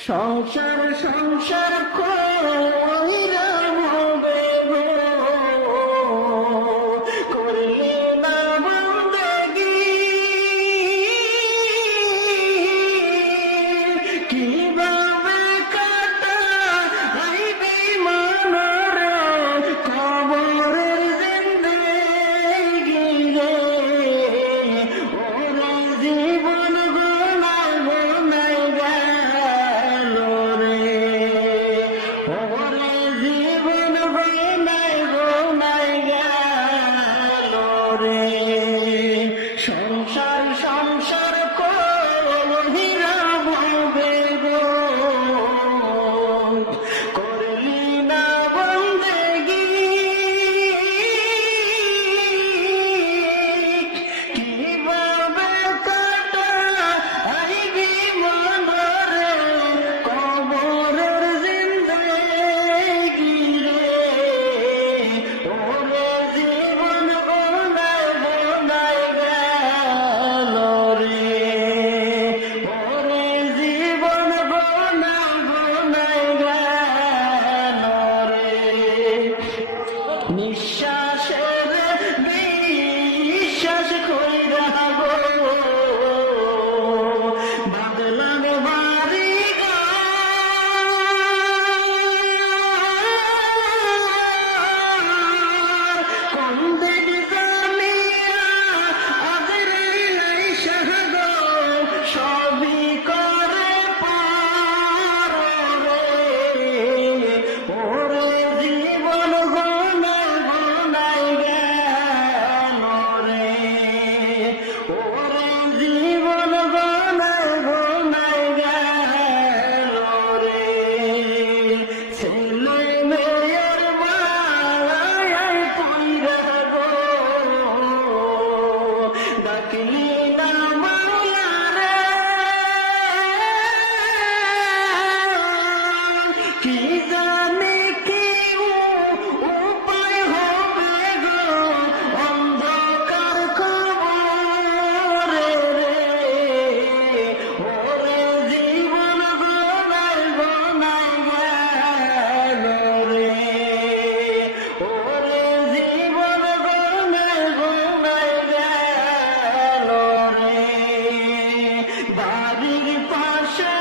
সংসার সংসার কইরা হবে গো, করলি না বন্দেগি, কিভাবে কাটাইবি মনরে কবরের জিন্দেগি রে, ওরে জীবন গোনায় গোনায় গেল রে, ওরে জীবন গোনায় গোনায় গেল রে। সংসার সংসার কইরা হবে গো, করলি না বন্দেগি, কিভাবে কাটাইবি মনরে কবরের জিন্দেগি রে, ওরে জীবন গোনায় গোনায় গেল রে, ওরে জীবন গোনায় গোনায় গেল রে। নিঃশ্বাসের বিশ্বাস কইরা গো, বাদলাম বাড়ি কোন দিক জানিয়া আদরে নাই সাহাগো, সবই করে পার রে, ওরে জীবন গোনায় গোনায় গেল রে, ওরে জীবন গোনায় গোনায় গেল রে। ছেলে মেয়ের মায়ায় পইরা গো, ডাকলি না মাওলা রে, কি জানি কি উপায় হবে গো, অন্ধকার কবরে রে, ওরে জীবন গোনায় গোনায় গেল রে, ওরে জীবন গোনায় গোনায় গেল রে। বাড়ির পাশে